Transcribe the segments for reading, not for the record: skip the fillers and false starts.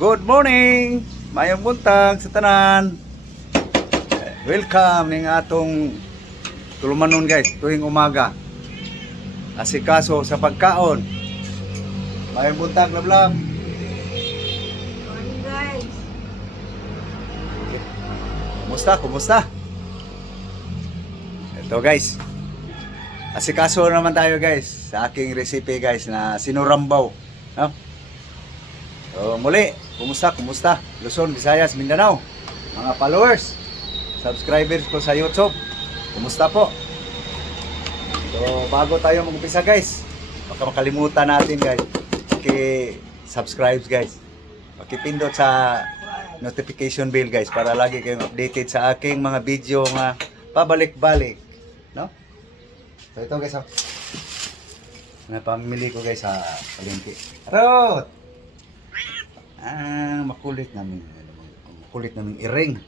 Good morning! Mayong buntag sa tanan. Welcome ning atong tulumanon guys tuwing umaga. Asikaso sa pagkaon. Mayong buntag lablab. Morning guys. Kumusta? Ito guys. Asikaso naman tayo guys sa aking recipe guys na sinurambaw. No? So, muli, kumusta? Luzon, Visayas, Mindanao. Mga followers, subscribers ko sa YouTube. Kumusta po? So, bago tayo mag-umpisa guys, baka makalimutan natin guys. Paki-subscribe guys. Paki-pindot sa notification bell guys para lagi kayong updated sa aking mga video nga pabalik-balik. No? So, ito guys, napamili ko guys sa palengke. Arot! Makulit namin iring.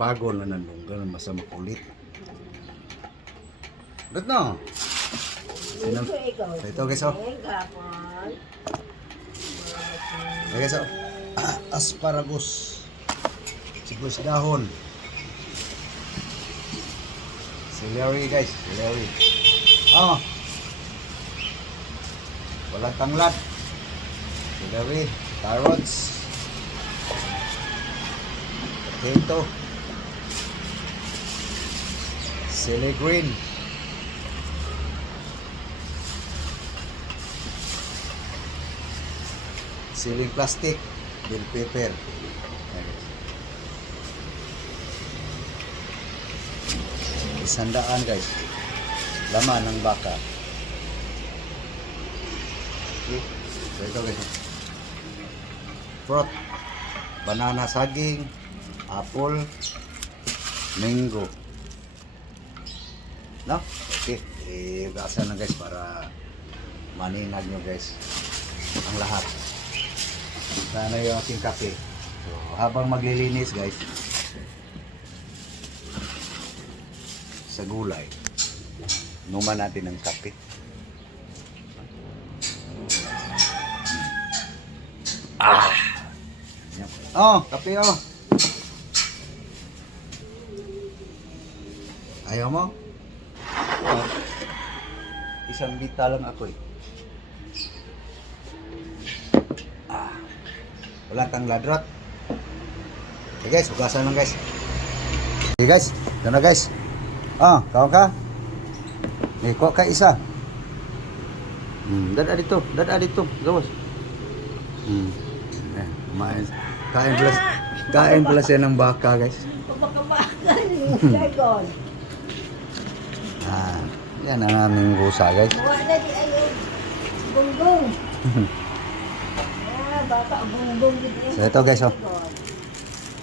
Bago na nandunggan, masa makulit. Ito no? Ito guys, oh. Ito guys, oh. Asparagus. Sibuyas dahon. Celery guys, celery. Walang tanglad. Celery, carrots, potato, chili green, siling plastic, bell pepper. Isandaan guys, laman ng baka. Okay. So ito guys, fruit, banana, saging, apple, mango. No? Okay, gasa na guys para maninag nyo guys ang lahat. Sana yung ating kape. So habang maglilinis guys sa gulay, numan natin ng kape. Kape oh. Ayaw mo? Isang bita lang ako eh. Wala kang ladrot. Okay guys, hugasan lang guys. Okay guys, ito na guys. Kawan ka? Iko ka isa. Dada dito. Gawas. Kumain. Kain pala siya ng baka guys. Pagkakabakan. Yan ang aming rusa guys. Wala di ayo. Bungbong. Baka bungbong dito. So ito guys, oh.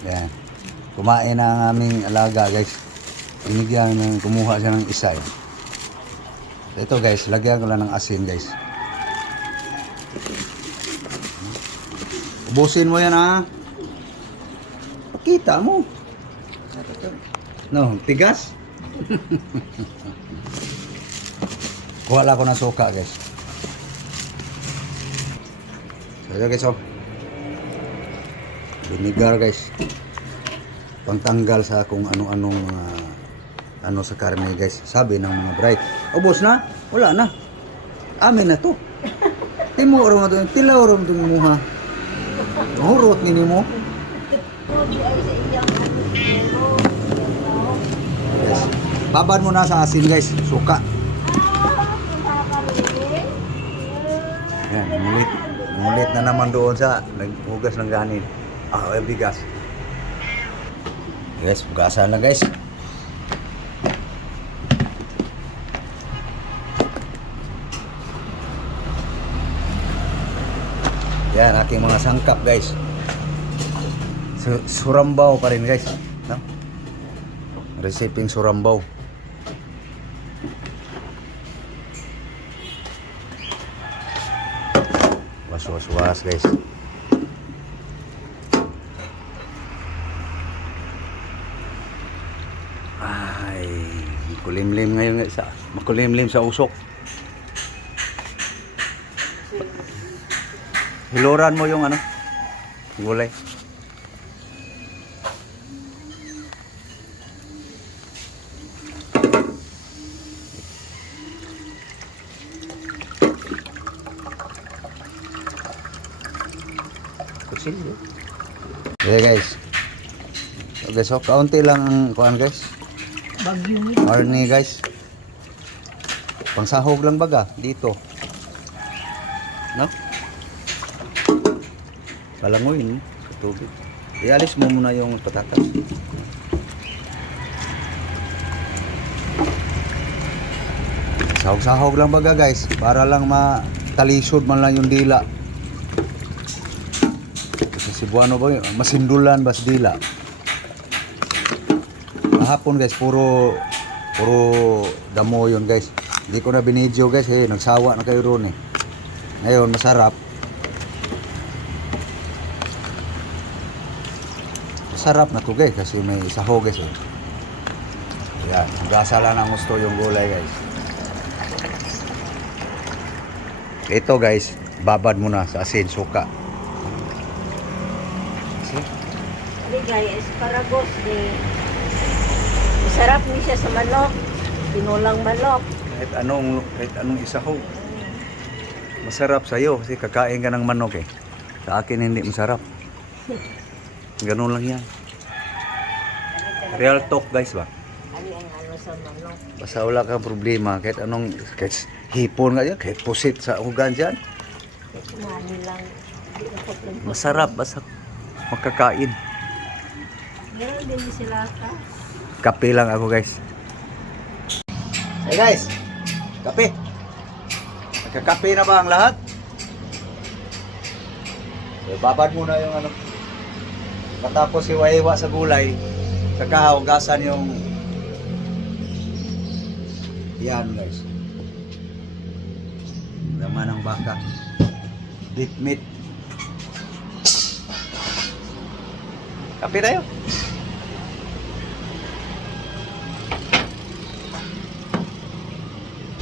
Yan. Kumain na ang aming alaga guys. Kumuha siya ng isa eh. So ito guys, lagyan ko lang ng asin guys. Ubusin mo yan ha. Pakita mo. No, tigas. Kuha lang ako ng suka guys. So ito guys, oh. Vinegar guys. Pangtanggal sa kung ano-anong ano sa karne guys. Sabi ng mga bright. Ubos na? Wala na. Amin na to. Timo ro mo to, tilaw ro mo to muha. Mahurot nini mo. Yes. Babad mo na sa asin guys. Suka. Yan, ngulit na naman doon sa naghugas ng ganin. Bigas. Guys, hugasan na guys. Yan, aking mga sangkap guys. Surambaw pa rin guys. No? Resiping surambaw. Was guys. Ay, makulimlim ngayon makulimlim sa usok. hiluran mo yung ano, gulay. Kutsilyo. Okay guys. Okay, so kaunti lang ang kuan guys. Bagyo ni. Arni guys. Pangsahog lang baga dito. No? Palangoyin sa tubig. Ialis mo muna yung patatas. Sahog-sahog lang baga guys para lang matalisod man lang yung dila. Kasi Cebuano ba yun? Masindulan bas dila. Kahapon guys puro damo yun guys. Hindi ko na binidyo guys eh, nagsawa na kayo ron eh. Ngayon masarap. Masarap na to guys kasi may sahog guys eh. Yan, gasa lang ang gusto yung gulay guys. Ito guys, babad mo na sa asin, suka. Hindi gaya, asparagus ni. Masarap ni siya sa manok. Tinulang manok. Kahit anong isahog. Masarap sa'yo kasi kakain ka ng manok eh. Sa akin hindi masarap. Ganun lang yan. Real talk guys ba? Ano ang ano sa manok? Basta wala kang problema kahit hipon nga yan, kahit pusit sa ugan dyan. Mani lang. Hindi na po lang. Masarap basta makakain. Meron din sila ka. Kape lang ako guys. Hey guys, kape. Nagkakape na ba ang lahat? So, babad muna yung ano. Matapos iwa-iwa sa gulay, saka hugasan yung yan guys. Laman ng baka. Deep meat. Kape tayo.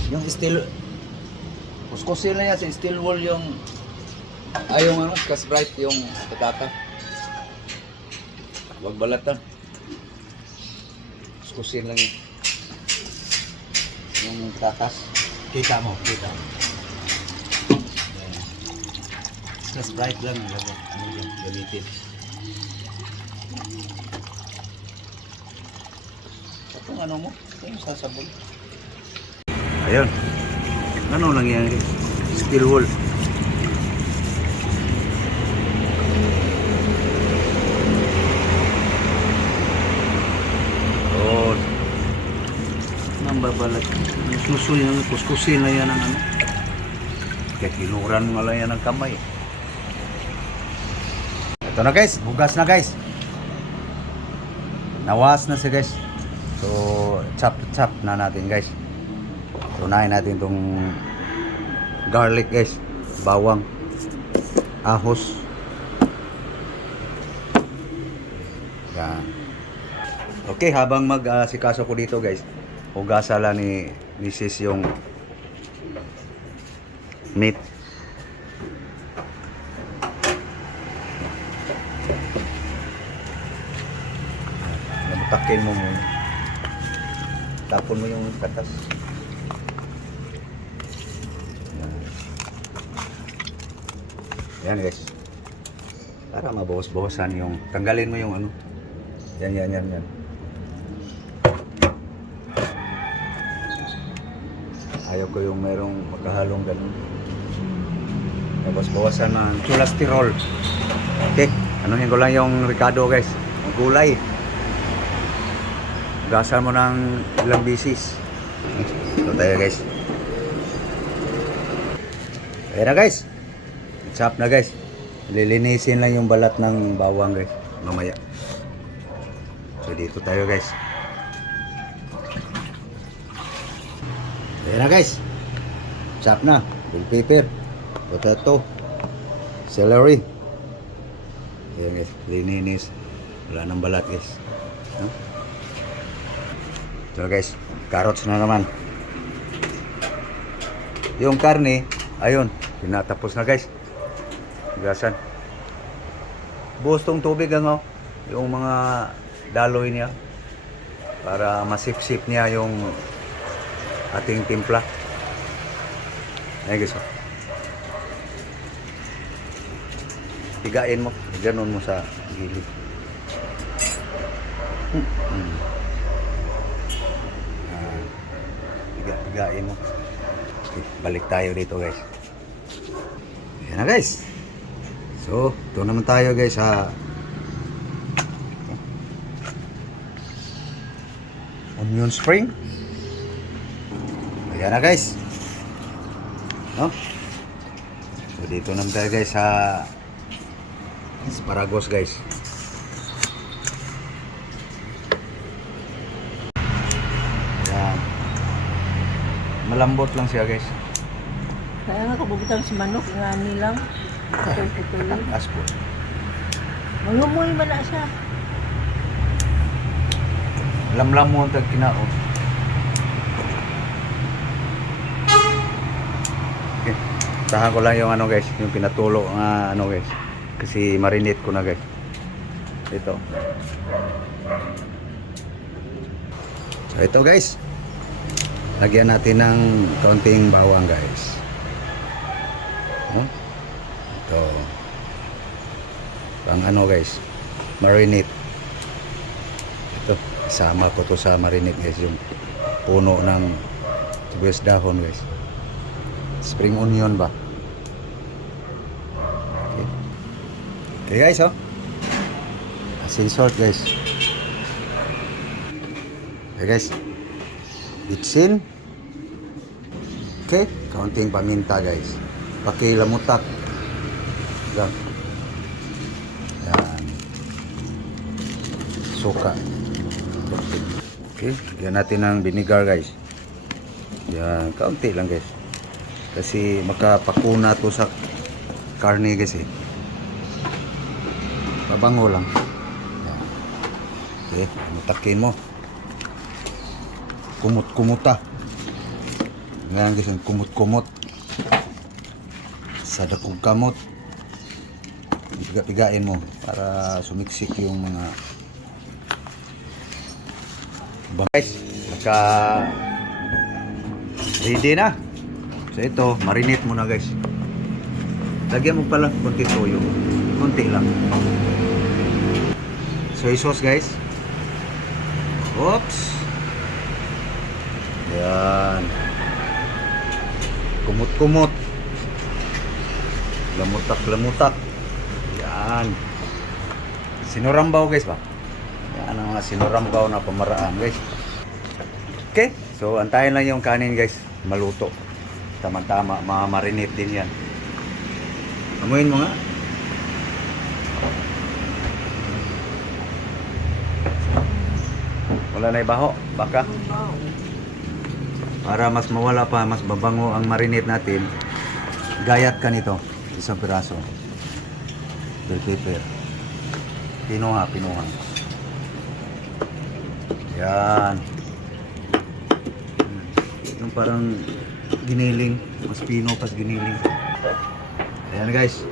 Yung steel kuskusin na yan sa steel wool yung yung ano, Scotch Brite yung patata. Huwag balatan. Kuskusin lang yun. Yung tatas. Kita mo. Scotch Brite lang ano yan, gamitin. Itong ano mo, yung sasabon. Ayun. Ano lang yan? Steel wool. Oh. Nang babalat. Susuy ng kuskusin na yan ang ano. Kaya kinuran mo lang yan ng kamay. Ito na guys. Bugas na guys. Nawas na siya guys. So, chop na natin guys. Unahin natin itong garlic guys, bawang, ahos. Yan. Okay, habang sikaso ko dito guys, hugasa lang ni Mrs. yung meat. Nabutakin mo muna. Tapon mo yung katas. Yan guys. Para mabawas-bawasan yung tanggalin mo yung ano. Yan. Ayaw ko yung merong magkahalong ganun. Bawas-bawasan ng cholesterol. Okay, anuhin ko lang yung ricado guys. Ang gulay. Gasan mo ng ilang bisis. Ito tayo guys. Ayan na guys. Chop na guys. Lilinisin lang yung balat ng bawang guys. Mamaya. So dito tayo guys. Ayan na guys. Chop na. Bell pepper. Potato. Celery. Ayan guys. Lininis. Wala nang balat guys. No? So guys. Carrots na naman. Yung karne. Ayun. Pinatapos na guys. Gasan. Buhos tong tubig ano, yung mga daloy niya para masip-sip niya yung ating timpla. Ayan guys. Higain mo, ganon mo sa gilid. Higain mo. Okay, balik tayo dito guys. Ayan na guys. So, ito naman tayo guys sa onion spring. Ayan na guys. No? So, dito naman tayo guys sa asparagus guys. Ayan. Malambot lang siya guys. Kaya nga kabubutang si manok, nga nilang. Putol-putulin. Aspor. Mangumoy man na siya. Lamlam mo ang tagkinaon. Okay. Tahan ko lang yung ano guys, yung pinatulo nga ano guys. Kasi marinate ko na guys. Ito. So ito guys. Lagyan natin ng kaunting bawang guys. Ito. Pang ano guys, marinate. Ito, isama ko to sa marinate guys, yung puno ng sibuyas dahon guys. Spring onion ba? Okay. Okay guys, oh. Asin salt guys. Okay guys. Bitsin. Okay, kaunting paminta guys. Pakilamutak. Yan. Yan. Suka. Okay, yan natin ng vinegar guys. Yan, kaunti lang guys. Kasi makapakuna to sa karne guys eh. Pabango lang. Yan. Okay, mutakin mo. Kumut-kumuta. Yan guys, kumut-kumut. Sa dakong kamot. Piga-pigain mo para sumiksik yung mga guys, naka ready na. So ito, marinate mo na guys. Lagyan mo pala konti toyo. Konti lang. Soy sauce guys. Oops. Yan. Kumut-kumut. Lamutak-lamutak. Yan. Sinurambaw guys ba? Yan ang mga sinurambaw na pamaraan guys. Okay. So antayin lang yung kanin guys. Maluto. Tama-tama. Mamarinate din yan. Amuin mo nga. Wala na ibaho. Baka. Para mas mawala pa, mas babango ang marinate natin. Gayat ka nito. Isang piraso. Bell pepper. Pinuha. Yan. Yung parang giniling. Mas pino pas giniling. Ayan guys.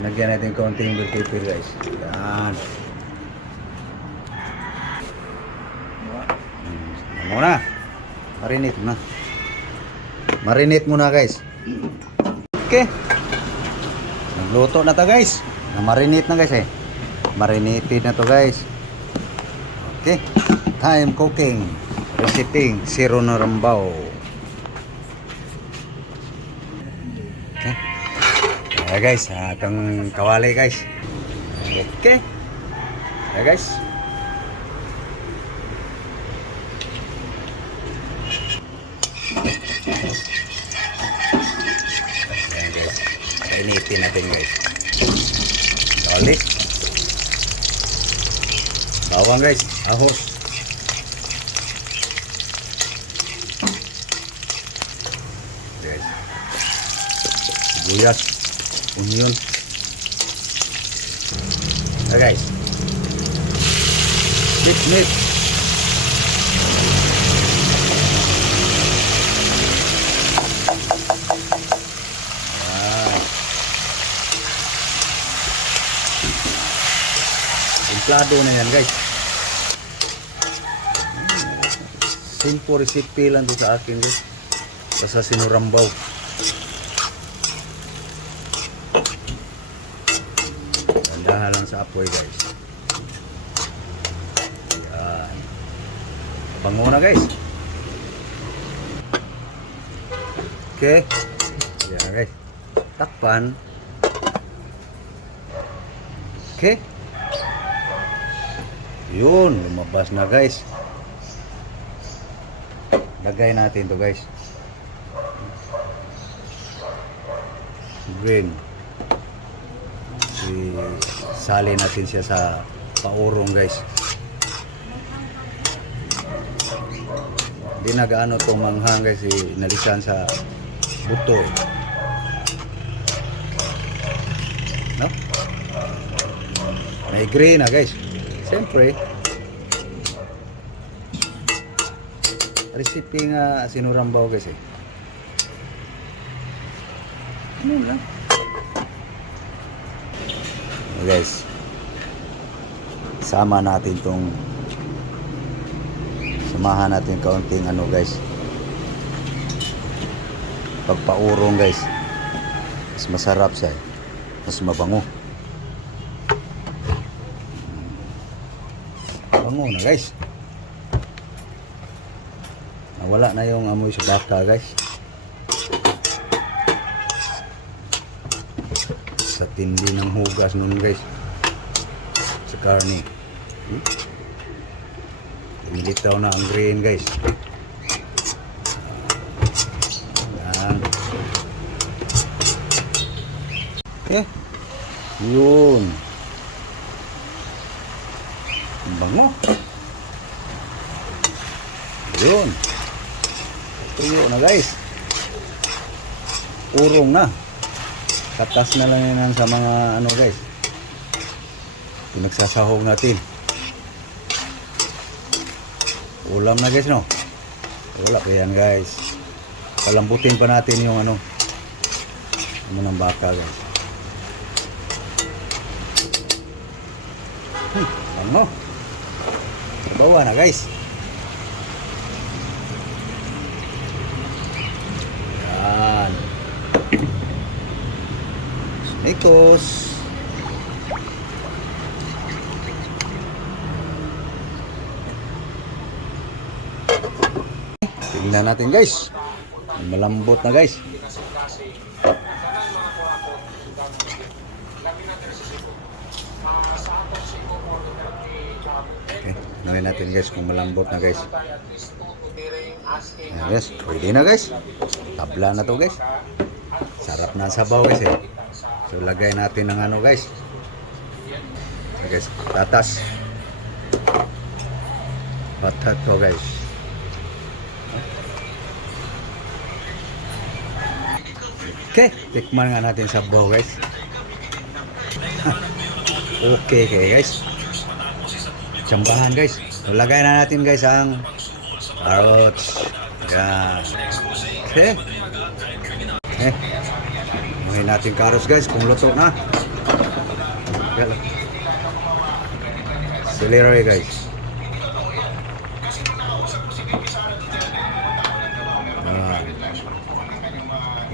Lagyan natin konting bell pepper guys. Yan. Muna. Marinate muna. Marinate muna guys. Okay. Nagluto na to guys. Na-marinate na guys eh. Marinated na to guys. Okay. Time cooking. Recipe Siro na Rambaw. Okay. Ayan guys. Atong kawali guys. Okay. Ayan guys. Ayan guys. Kainitin natin guys. Garlic. Bawang guys. Ahos. Guys. Sibuyas. Onion. Ayan guys. Mix. templado na yan guys. Simple recipe lang to sa akin guys. Basta sinurambaw. Dandahan lang sa apoy guys. Yan. Bango na guys. Okay. Yan guys. Takpan. Okay. Yun, lumabas na guys. Lagay natin to guys. Green. Sali natin siya sa paurong guys. Hindi na gaano itong manghang guys. Inalisan sa buto. No? May green na guys. Siyempre, recipe nga sinurambaw guys eh. Ano lang? Guys, samahan natin kaunting ano guys, pagpaurong guys, mas masarap siya, mas mabango. Bango na guys. Nawala na yung amoy sa baka guys. Sa tindi ng hugas nun guys. Sa karne. Lumilitaw na ang green guys. Yan. Yun. Ang bango. Yun. Tuyo na guys. Urong na. Katas na lang yan sa mga ano guys. Pinagsasahog natin. Ulam na guys no. Wala pa yan guys. Palambutin pa natin yung ano ng baka guys. Ano? Bawa na guys. Yan. Snikos. Tingnan natin guys. Malambot na guys. Okay, tingnan natin guys kung malambot na guys. Ayan guys, ready na guys. Tabla na to guys. Sarap na sabaw guys eh. So lagay natin ng ano guys. Okay, guys, tatas. Potato guys. Okay, tikman nga natin sabaw guys. Okay guys. Tsambahan guys. So, lagay na natin guys ang carrots. Yan. Okay. Ngayon natin carrots guys kung luto na. Yan. Celery guys.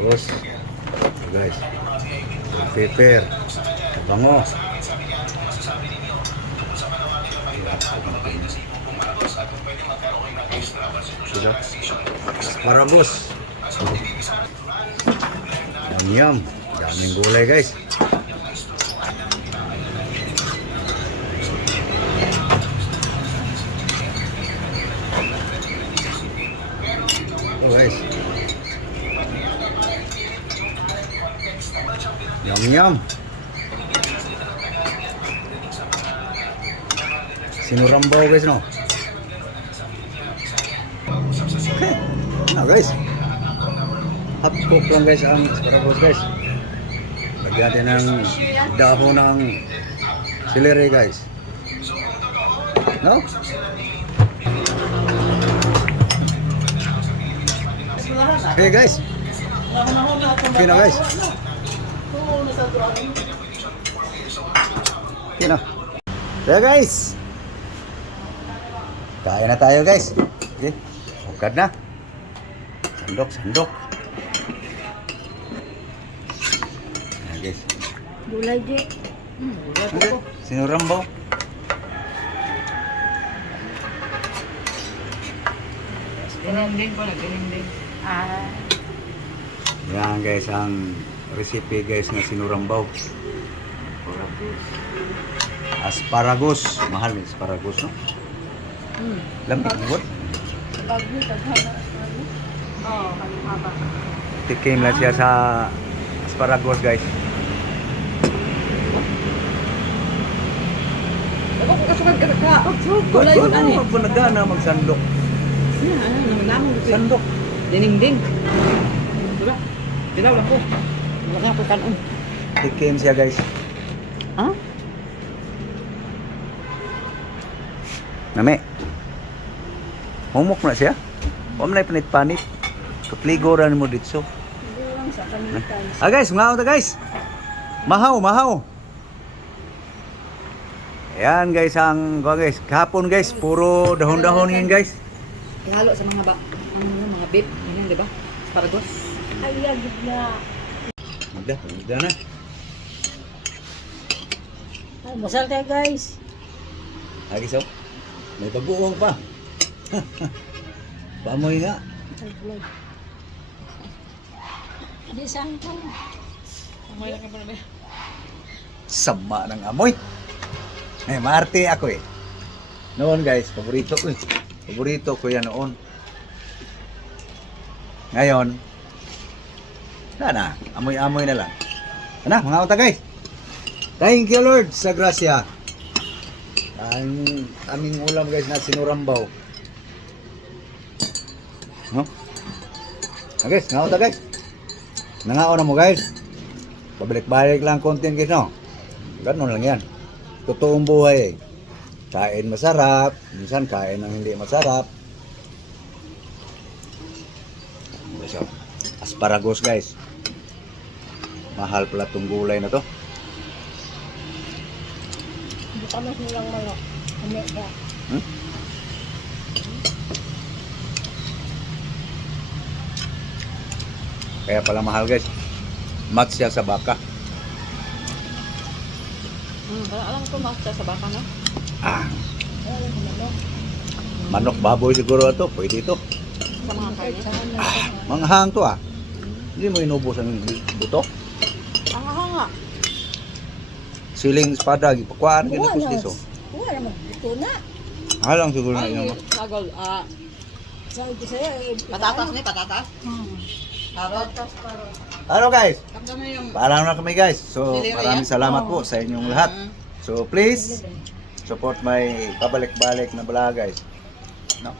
Terus guys, pepper, bango. Sudah. Asparagus. Yum. Daming gulay guys. Oh guys. Yum. Sinurambaw guys no. Okay. Nah guys. Half cook lang guys ang asparagus guys. Lagyan natin ng dahon ng celery guys. No? Okay guys. Okay na guys. Okay na. So guys, kaya na tayo guys. Okay, hukad na. Sandok. Ayan guys. Gulay, Je. Okay, sinurambaw. Dininding ko na, dininding. Ah, Yan guys, ang recipe guys na sinurambaw. Asparagus. Mahal yung asparagus, no? Lamig mo. bagyo, taghaba. Oo, haba. Tikim lang siya sa asparagus guys. Ako kung kasukad ka ka. Gulay yun, ano eh. Magpanagana magsandok. Sandok. Dininding. Diba? Dilaw lang po. Wala nga po kanon. Tikim siya guys. Ha? Nami. Humok na siya. Huwag na panit-panit. Kapligoran mo dito. Hindi lang sa kanitan. Guys, mga ta guys. Mahaw. Ayan guys, kahapon guys, puro dahon-dahon yun guys. Ihalo sa mga mga beef. Ganyan, di ba? Asparagus. Ay, agad na. Magda na. Ay, masal tayo, guys. Lagi so. May babuong pa. Pamoy nga. Ay, vlog. Di saan ka? Amoy lang ka pa na ba? Sama ng amoy. Maarte ako eh. Noon guys, paborito ko eh. Paborito ko yan noon. Ngayon, na, amoy-amoy na lang. Ano, mga uta guys. Thank you Lord sa grasya. Ang aming ulam guys na sinurambaw. No? Okay, mga uta guys. Nangaon na mo guys. Pabalik-balik lang content guys no. Ganun lang yan. Totoong buhay eh. Kain masarap, minsan kain ng hindi masarap. So, asparagus guys. Mahal pala tong gulay na to. Hindi ka mas nilang manok. Hindi ka. Kaya pala mahal guys. Match siya sa baka. Alam ko master sa baka na. Ah, Ay, manok. manok baboy siguro ito. Pwede ito. Sa mga Ay, karne. saan na ito? Manghang to ah. Hindi mo inubos ang buto. Ang hanga. Siling espada, ipakuhaan ka Buwan na na. kusliso. Buwan na magbuto na. Halang siguro na Ay, yun. sagol. Sabi ko sa'yo, eh, Patatas ni, patatas. Karot. Patatas para. Ano guys? Kamda mo yung... Paalam na kami guys. So Nilira maraming yan? salamat po sa inyong lahat. So please support my pabalik-balik na vlog guys. No?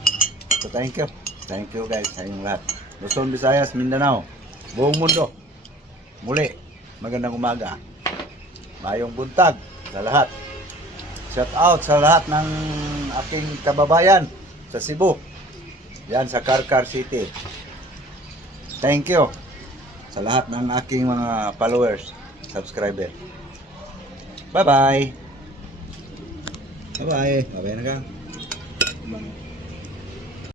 So thank you. Thank you guys sa inyong lahat. Luzon, Visayas, Mindanao. Buong mundo. Muli, magandang umaga. Mayong buntag sa lahat. Shout out sa lahat ng aking kababayan sa Cebu. Yan sa Karkar City. Thank you sa lahat ng aking mga followers, subscriber. Bye-bye. Bye-bye. Bye-bye na ka.